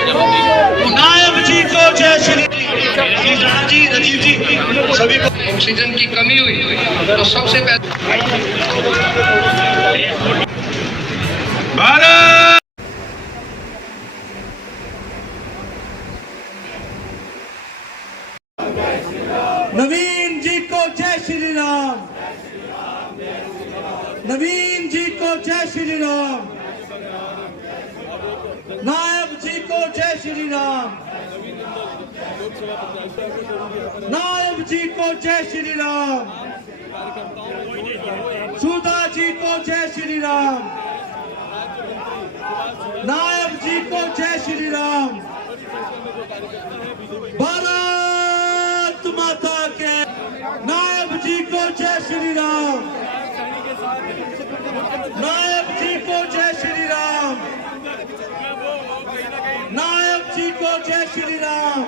नायब जी को जय श्री राणा जी, राजीव जी, सभी को। ऑक्सीजन की कमी हुई तो सबसे पहले भारत नवीन जी को जय श्री राम, नवीन जी को जय श्री राम, नायब जी को जय श्री राम, नायब जी को जय श्री राम, सुधा जी को जय श्री राम, नायब जी को जय श्री राम। भारत माता के नायब जी को जय श्री राम, नायब जी को जय श्री राम, नायब जी को जय श्री राम,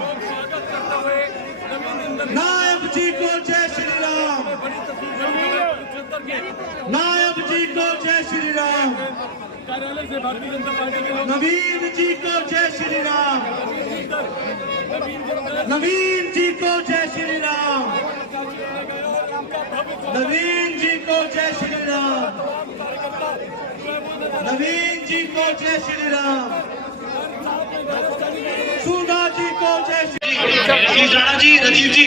नायब जी को जय श्री राम, नायब जी को जय श्री राम, कार्यालय से भारतीय जनता पार्टी के नवीन जी को जय श्री राम, नवीन जी को जय श्री राम, नवीन जी को जय श्री राम, नवीन जी को जय श्री राम, सुधा जी को जय श्री राणा जी, राजीव जी,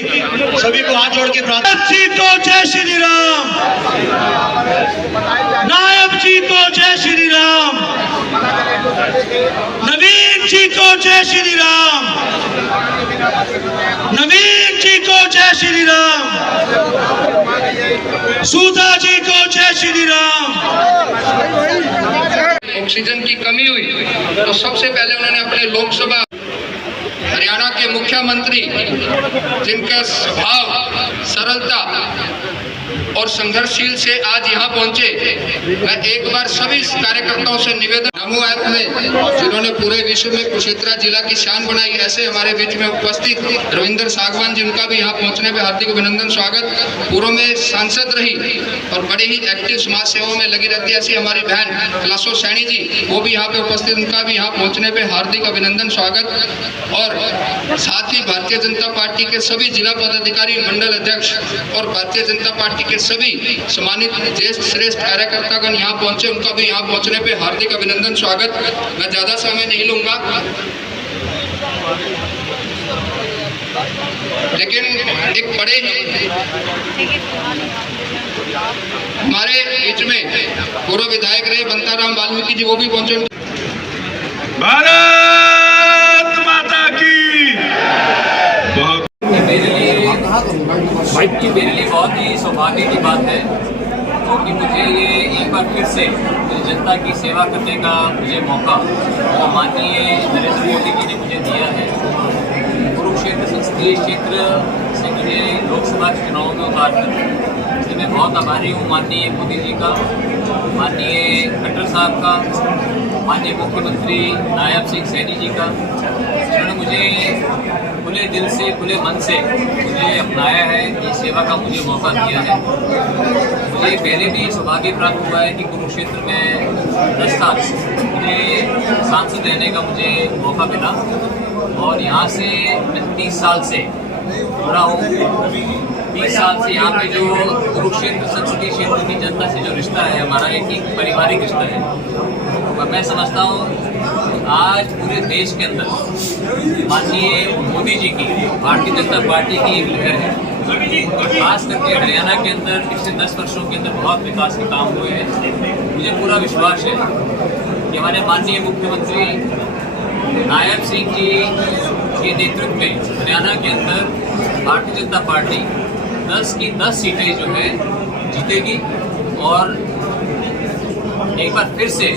सभी को हाथ जोड़ के प्रार्थना। जी को जय श्री राम, नायब जी को जय श्री राम, नवीन जी को जय श्री राम, नवीन जी को जय श्री राम, सुधा जी को जय श्री राम। ऑक्सीजन की कमी हुई तो सबसे पहले उन्होंने अपने लोकसभा हरियाणा के मुख्यमंत्री जिनका स्वभाव सरलता और संघर्षशील से आज यहाँ पहुंचे, मैं एक बार सभी कार्यकर्ताओं से निवेदन, नमो ऐप में जिन्होंने पूरे विश्व में कुरुक्षेत्र जिला की शान बनाई, ऐसे हमारे बीच में उपस्थित रविंद्र सागवान जी, उनका भी यहाँ पहुंचने पे हार्दिक अभिनंदन स्वागत। पूर्व में सांसद रही और बड़ी ही एक्टिव समाज सेवा में लगी रहती है ऐसी हमारी बहन कलासो सैनी जी, वो भी यहाँ पे उपस्थित, उनका भी यहाँ पहुँचने पे हार्दिक अभिनंदन स्वागत। और साथ ही भारतीय जनता पार्टी के सभी जिला पदाधिकारी, मंडल अध्यक्ष और भारतीय जनता पार्टी के सभी सम्मानित ज्येष्ठ श्रेष्ठ कार्यकर्तागण यहाँ पहुंचे, उनका भी यहाँ पहुंचने पे हार्दिक अभिनंदन स्वागत। मैं ज्यादा समय नहीं लूंगा, लेकिन एक बड़े ही हमारे बीच में पूर्व विधायक रहे बंताराम वाल्मीकि जी, वो भी पहुंचे। भारत माता की मेरे लिए बहुत ही सौभाग्य की बात है, क्योंकि मुझे ये एक बार फिर से जनता की सेवा करने का मुझे मौका तो माननीय नरेंद्र मोदी जी ने मुझे दिया है। कुरुक्षेत्र संसदीय क्षेत्र से मुझे लोकसभा चुनाव में उतारकर इसलिए मैं बहुत आभारी हूँ माननीय मोदी जी का, माननीय खट्टर साहब का, माननीय मुख्यमंत्री नायब सिंह सैनी जी का, जिन्होंने मुझे खुले दिल से खुले मन से मुझे अपनाया है, ये सेवा का मुझे मौका दिया है। मुझे पहले भी सौभाग्य प्राप्त हुआ है कि कुरुक्षेत्र में 10 साल मुझे सांसद रहने का मुझे मौका मिला और यहाँ से मैं 30 साल से जुड़ा हूँ। 20 साल से यहाँ पे जो कुरुक्षेत्र संसदीय क्षेत्र की जनता से जो रिश्ता है हमारा, एक पारिवारिक रिश्ता है। और मैं समझता हूँ आज पूरे देश के अंदर माननीय मोदी जी की भारतीय जनता पार्टी की एक लहर है। खास करके हरियाणा के अंदर पिछले 10 वर्षों के अंदर बहुत विकास के काम हुए हैं। मुझे पूरा विश्वास है कि हमारे माननीय मुख्यमंत्री नायब सिंह जी के नेतृत्व में हरियाणा के अंदर भारतीय जनता पार्टी 10 की 10 सीटें जो है जीतेगी और एक बार फिर से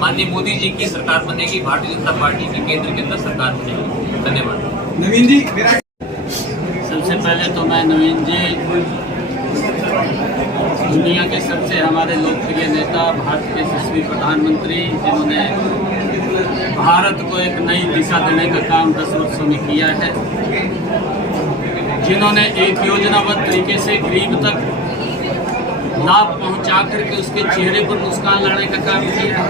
माननीय मोदी जी की सरकार बनेगी, भारतीय जनता पार्टी की केंद्र के अंदर सरकार बनेगी। धन्यवाद। नवीन जी, सबसे पहले तो मैं नवीन जी दुनिया के सबसे हमारे लोकप्रिय नेता, भारत के यशस्वी प्रधानमंत्री, जिन्होंने भारत को एक नई दिशा देने का काम 10 वर्षों में किया है, जिन्होंने एक योजनाबद्ध तरीके से गरीब तक लाभ पहुंचा करके उसके चेहरे पर मुस्कान लाने का काम किया।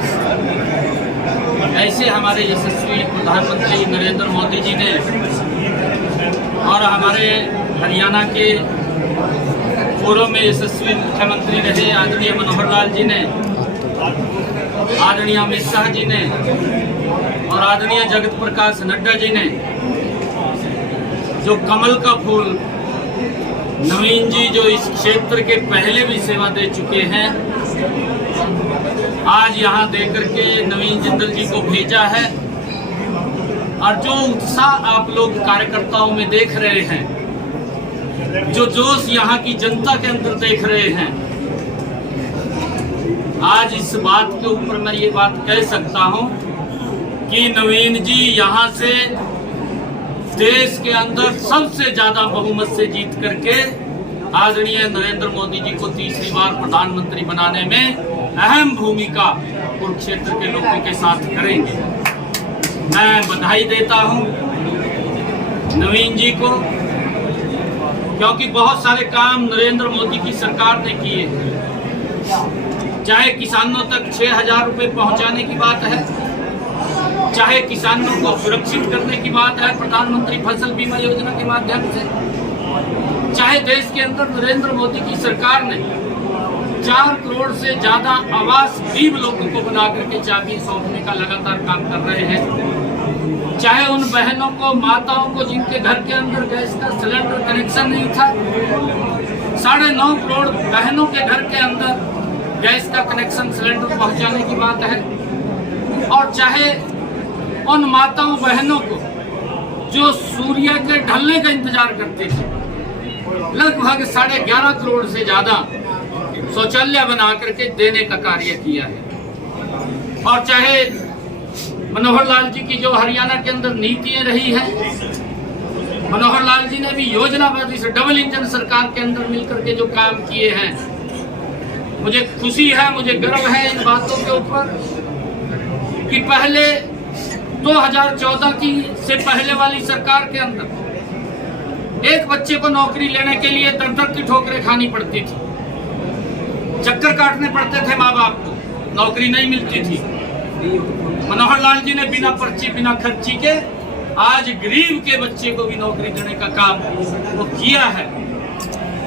जैसे हमारे यशस्वी प्रधानमंत्री नरेंद्र मोदी जी ने और हमारे हरियाणा के पूर्व में यशस्वी मुख्यमंत्री रहे आदरणीय मनोहर लाल जी ने, आदरणीय अमित शाह जी ने और आदरणीय जगत प्रकाश नड्डा जी ने जो कमल का फूल नवीन जी जो इस क्षेत्र के पहले भी सेवा दे चुके हैं, आज यहाँ देकर के नवीन जिंदल जी को भेजा है। और जो उत्साह आप लोग कार्यकर्ताओं में देख रहे हैं, जो जोश यहाँ की जनता के अंदर देख रहे हैं, आज इस बात के ऊपर मैं ये बात कह सकता हूँ कि नवीन जी यहाँ से देश के अंदर सबसे ज्यादा बहुमत से जीत करके आदरणीय नरेंद्र मोदी जी को तीसरी बार प्रधानमंत्री बनाने में अहम भूमिका कुरुक्षेत्र के लोगों के साथ करेंगे। मैं बधाई देता हूं नवीन जी को, क्योंकि बहुत सारे काम नरेंद्र मोदी की सरकार ने किए हैं। चाहे किसानों तक 6,000 रुपए पहुंचाने की बात है, चाहे किसानों को सुरक्षित करने की बात है प्रधानमंत्री फसल बीमा योजना के माध्यम से, चाहे देश के अंदर नरेंद्र मोदी की सरकार ने 4 करोड़ से ज्यादा आवास गरीब लोगों को बना करके चाबी सौंपने का लगातार काम कर रहे हैं, चाहे उन बहनों को, माताओं को जिनके घर के अंदर गैस का सिलेंडर कनेक्शन नहीं था, 9.5 करोड़ बहनों के घर के अंदर गैस का कनेक्शन सिलेंडर पहुंचाने की बात है, और चाहे उन माताओं बहनों को जो सूर्य के ढलने का इंतजार करते थे, लगभग 11.5 करोड़ से ज्यादा शौचालय बना करके देने का कार्य किया है। और चाहे मनोहर लाल जी की जो हरियाणा के अंदर नीतियां रही हैं, मनोहर लाल जी ने भी योजनाबद्ध इस डबल इंजन सरकार के अंदर मिलकर के जो काम किए हैं, मुझे खुशी है, मुझे गर्व है इन बातों के ऊपर कि पहले 2014 की से पहले वाली सरकार के अंदर एक बच्चे को नौकरी लेने के लिए दर-दर की ठोकरें खानी पड़ती थी, चक्कर काटने पड़ते थे माँ बाप को, नौकरी नहीं मिलती थी। मनोहर लाल जी ने बिना पर्ची बिना खर्ची के आज गरीब के बच्चे को भी नौकरी देने का काम वो किया है।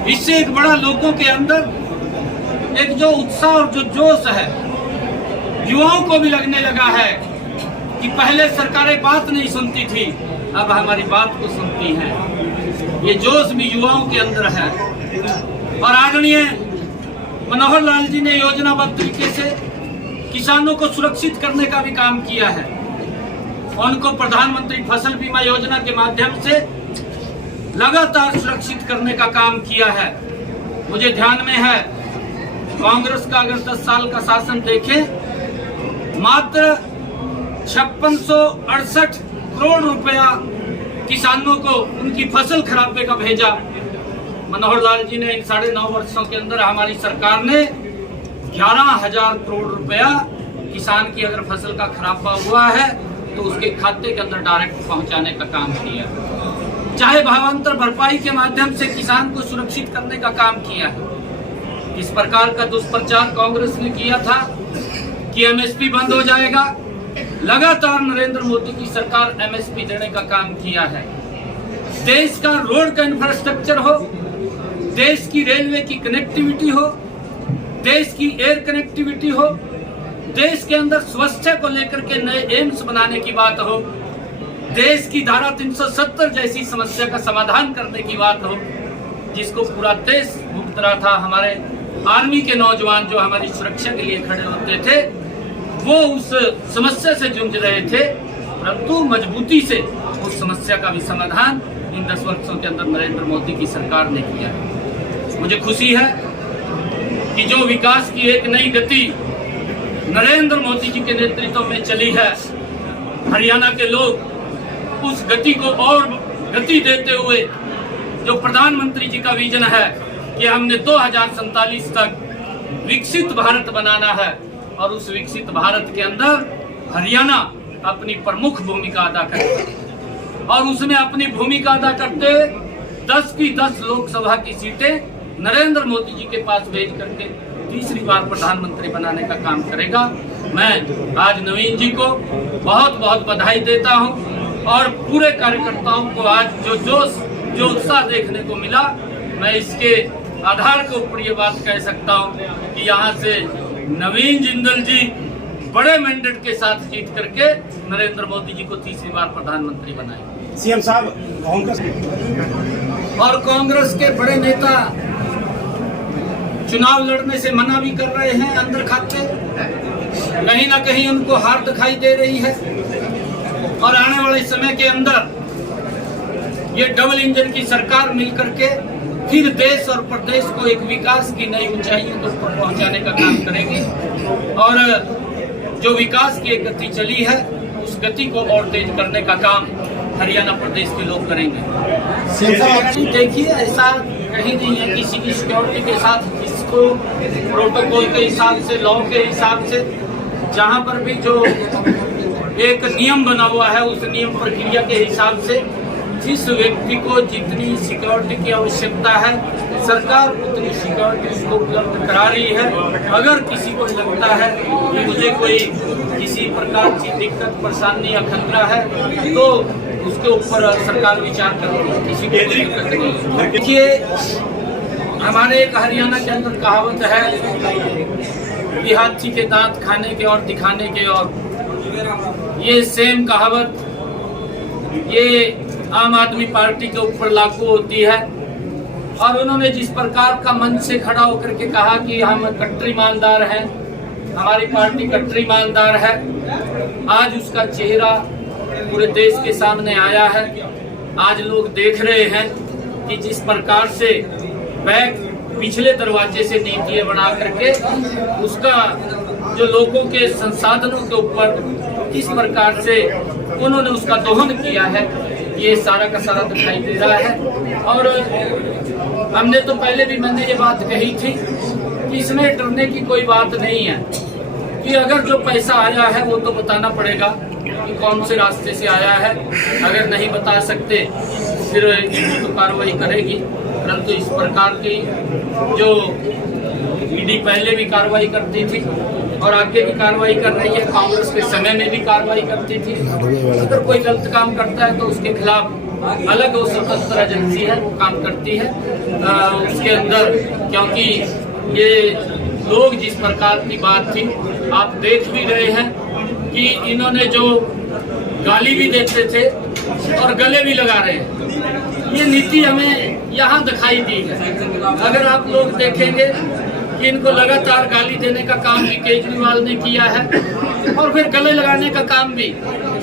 इससे एक बड़ा लोगों के अंदर एक जो उत्साह और जो जोश है, युवाओं को भी लगने लगा है कि पहले सरकारें बात नहीं सुनती थी, अब हमारी बात को सुनती हैं। ये जोश भी युवाओं के अंदर है। और आदरणीय मनोहर लाल जी ने योजनाबद्ध तरीके से किसानों को सुरक्षित करने का भी काम किया है। उनको प्रधानमंत्री फसल बीमा योजना के माध्यम से लगातार सुरक्षित करने का काम किया है। मुझे ध्यान में है, कांग्रेस का अगर 10 साल का शासन देखें, मात्र 5668 करोड़ रुपया किसानों को उनकी फसल खराबे का भेजा। मनोहर लाल जी ने इन 9.5 वर्षों के अंदर हमारी सरकार ने 11,000 करोड़ रुपया किसान की अगर फसल का खराबा हुआ है तो उसके खाते के अंदर डायरेक्ट पहुंचाने का काम किया। चाहे भावांतर भरपाई के माध्यम से किसान को सुरक्षित करने का काम किया है। इस प्रकार का दुष्प्रचार कांग्रेस ने किया था कि एमएसपी बंद हो जाएगा, लगातार नरेंद्र मोदी की सरकार एमएसपी देने का काम किया है। देश का रोड का इंफ्रास्ट्रक्चर हो, देश की रेलवे की कनेक्टिविटी हो, देश की एयर कनेक्टिविटी हो, देश के अंदर स्वास्थ्य को लेकर के नए एम्स बनाने की बात हो, देश की धारा 370 जैसी समस्या का समाधान करने की बात हो, जिसको पूरा देश भुगत रहा था। हमारे आर्मी के नौजवान जो हमारी सुरक्षा के लिए खड़े होते थे, वो उस समस्या से जूझ रहे थे, परंतु मजबूती से उस समस्या का भी समाधान इन 10 वर्षों के अंदर नरेंद्र मोदी की सरकार ने किया है। मुझे खुशी है कि जो विकास की एक नई गति नरेंद्र मोदी जी के नेतृत्व में चली है, हरियाणा के लोग उस गति को और गति देते हुए जो प्रधानमंत्री जी का विजन है कि हमने 2047 तक विकसित भारत बनाना है, और उस विकसित भारत के अंदर हरियाणा अपनी प्रमुख भूमिका अदा करेगा। और उसमें अपनी भूमिका अदा करते 10 की 10 लोकसभा की सीटें नरेंद्र मोदी जी के पास भेज करके तीसरी बार प्रधानमंत्री बनाने का काम करेगा। मैं आज नवीन जी को बहुत बहुत बधाई देता हूं और पूरे कार्यकर्ताओं को आज जो जोश जो उत्साह देखने को मिला, मैं इसके आधार के ऊपर ये बात कह सकता हूं कि यहाँ से नवीन जिंदल जी बड़े मैंडेट के साथ जीत करके नरेंद्र मोदी जी को तीसरी बार प्रधानमंत्री बनाए। सीएम साहब कांग्रेस और कांग्रेस के बड़े नेता चुनाव लड़ने से मना भी कर रहे हैं अंदर खाते, कहीं ना कहीं उनको हार दिखाई दे रही है और आने वाले समय के अंदर ये डबल इंजन की सरकार मिलकर के फिर देश और प्रदेश को एक विकास की नई ऊंचाइयों पर पहुंचाने का काम करेगी और जो विकास की एक गति चली है उस गति को और तेज करने का काम हरियाणा प्रदेश के लोग करेंगे। देखिए, ऐसा कहीं नहीं है किसी की सिक्योरिटी के साथ, किसको प्रोटोकॉल के हिसाब से, लॉ के हिसाब से, जहां पर भी जो एक नियम बना हुआ है उस नियम प्रक्रिया के हिसाब से जिस व्यक्ति को जितनी सिक्योरिटी की आवश्यकता है सरकार उतनी सिक्योरिटी उसको उपलब्ध करा रही है। अगर किसी को लगता है कि मुझे कोई किसी प्रकार की दिक्कत परेशानी या खतरा है तो उसके ऊपर सरकार विचार करती है, किसी को दिक्कत नहीं। देखिए, हमारे एक हरियाणा के अंदर कहावत है कि हाथी के दांत खाने के और दिखाने के, और ये सेम कहावत ये आम आदमी पार्टी के ऊपर लागू होती है। और उन्होंने जिस प्रकार का मंच से खड़ा होकर के कहा कि हम कट्टर ईमानदार हैं, हमारी पार्टी कट्टर ईमानदार है, आज उसका चेहरा पूरे देश के सामने आया है। आज लोग देख रहे हैं कि जिस प्रकार से बैक पिछले दरवाजे से नीतियां बना करके उसका जो लोगों के संसाधनों के ऊपर किस प्रकार से उन्होंने उसका दोहन किया है, ये सारा का सारा दिखाई दे रहा है। और हमने तो पहले भी मैंने ये बात कही थी कि इसमें डरने की कोई बात नहीं है कि अगर जो पैसा आया है वो तो बताना पड़ेगा कि कौन से रास्ते से आया है। अगर नहीं बता सकते फिर तो कार्रवाई करेगी, परंतु इस प्रकार की जो ईडी पहले भी कार्रवाई करती थी और आगे भी कार्रवाई कर रही है, कांग्रेस के समय में भी कार्रवाई करती थी। अगर कोई गलत काम करता है तो उसके खिलाफ अलग वो स्वतंत्र एजेंसी है, वो काम करती है उसके अंदर। क्योंकि ये लोग जिस प्रकार की बात थी आप देख भी रहे हैं कि इन्होंने जो गाली भी देते थे और गले भी लगा रहे हैं, ये नीति हमें यहाँ दिखाई दी है। अगर आप लोग देखेंगे कि इनको लगातार गाली देने का काम भी केजरीवाल ने किया है और फिर गले लगाने का काम भी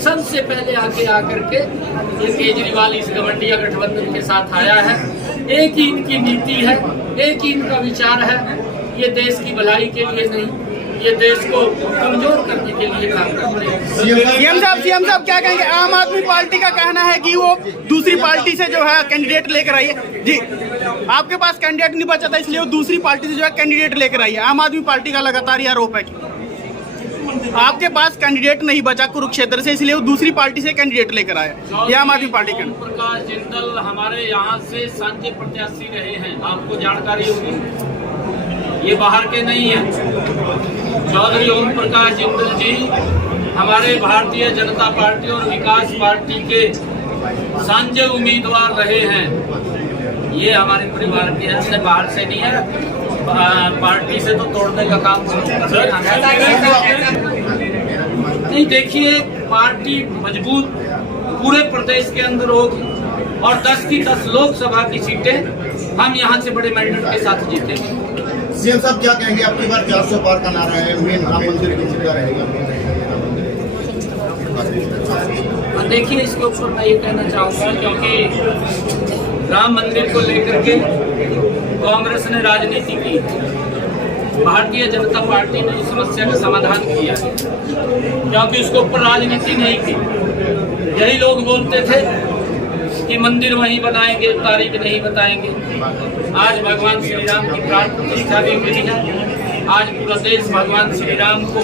सबसे पहले आगे आकर के ये केजरीवाल इस गठबंधन गठबंधन के साथ आया है। एक ही इनकी नीति है, एक ही इनका विचार है, ये देश की भलाई के लिए नहीं, ये देश को कमजोर करने के लिए काम करते हैं। सीएम साहब क्या कहेंगे? आम आदमी पार्टी का कहना है कि वो दूसरी पार्टी से जो है कैंडिडेट लेकर आई है। जी, आपके पास कैंडिडेट नहीं बचा था इसलिए वो दूसरी पार्टी से जो है कैंडिडेट लेकर आई है। आम आदमी पार्टी का लगातार ये आरोप है कि आपके पास कैंडिडेट नहीं बचा कुरुक्षेत्र से, इसलिए वो दूसरी पार्टी से कैंडिडेट लेकर आया। ये आम आदमी पार्टी का। प्रकाश जिंदल हमारे यहाँ से सांझे प्रत्याशी रहे हैं, आपको जानकारी होगी, ये बाहर के नहीं है। चौधरी ओम प्रकाश जिंदल जी हमारे भारतीय जनता पार्टी और विकास पार्टी के सांझे उम्मीदवार रहे हैं। ये हमारे परिवार के हैं, बाहर से नहीं है। पार्टी से तो तोड़ने का काम नहीं। देखिए, पार्टी मजबूत पूरे प्रदेश के अंदर होगी और 10 की 10 लोकसभा की सीटें हम यहाँ से बड़े मैंडेट के साथ जीतेंगे। सीएम साहब क्या कहेंगे? आपकी बार 400 पार का नारा है, मेन राम मंदिर की जगह रहेगा। देखिए, इसके ऊपर मैं ये कहना चाहूँगा क्योंकि राम मंदिर को लेकर के कांग्रेस ने राजनीति की, भारतीय जनता पार्टी ने इस समस्या का समाधान किया क्योंकि उसके ऊपर राजनीति नहीं की। यही लोग बोलते थे कि मंदिर वहीं बनाएंगे, तारीख नहीं बताएंगे। आज भगवान श्री राम की प्राण प्रतिष्ठा भी हुई है। आज पूरा देश भगवान श्री राम को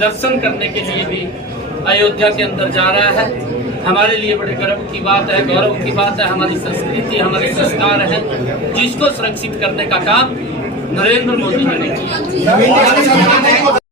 दर्शन करने के लिए भी अयोध्या के अंदर जा रहा है। हमारे लिए बड़े गर्व की बात है, गौरव की बात है। हमारी संस्कृति, हमारे संस्कार है, जिसको सुरक्षित करने का काम नरेंद्र मोदी जी ने किया।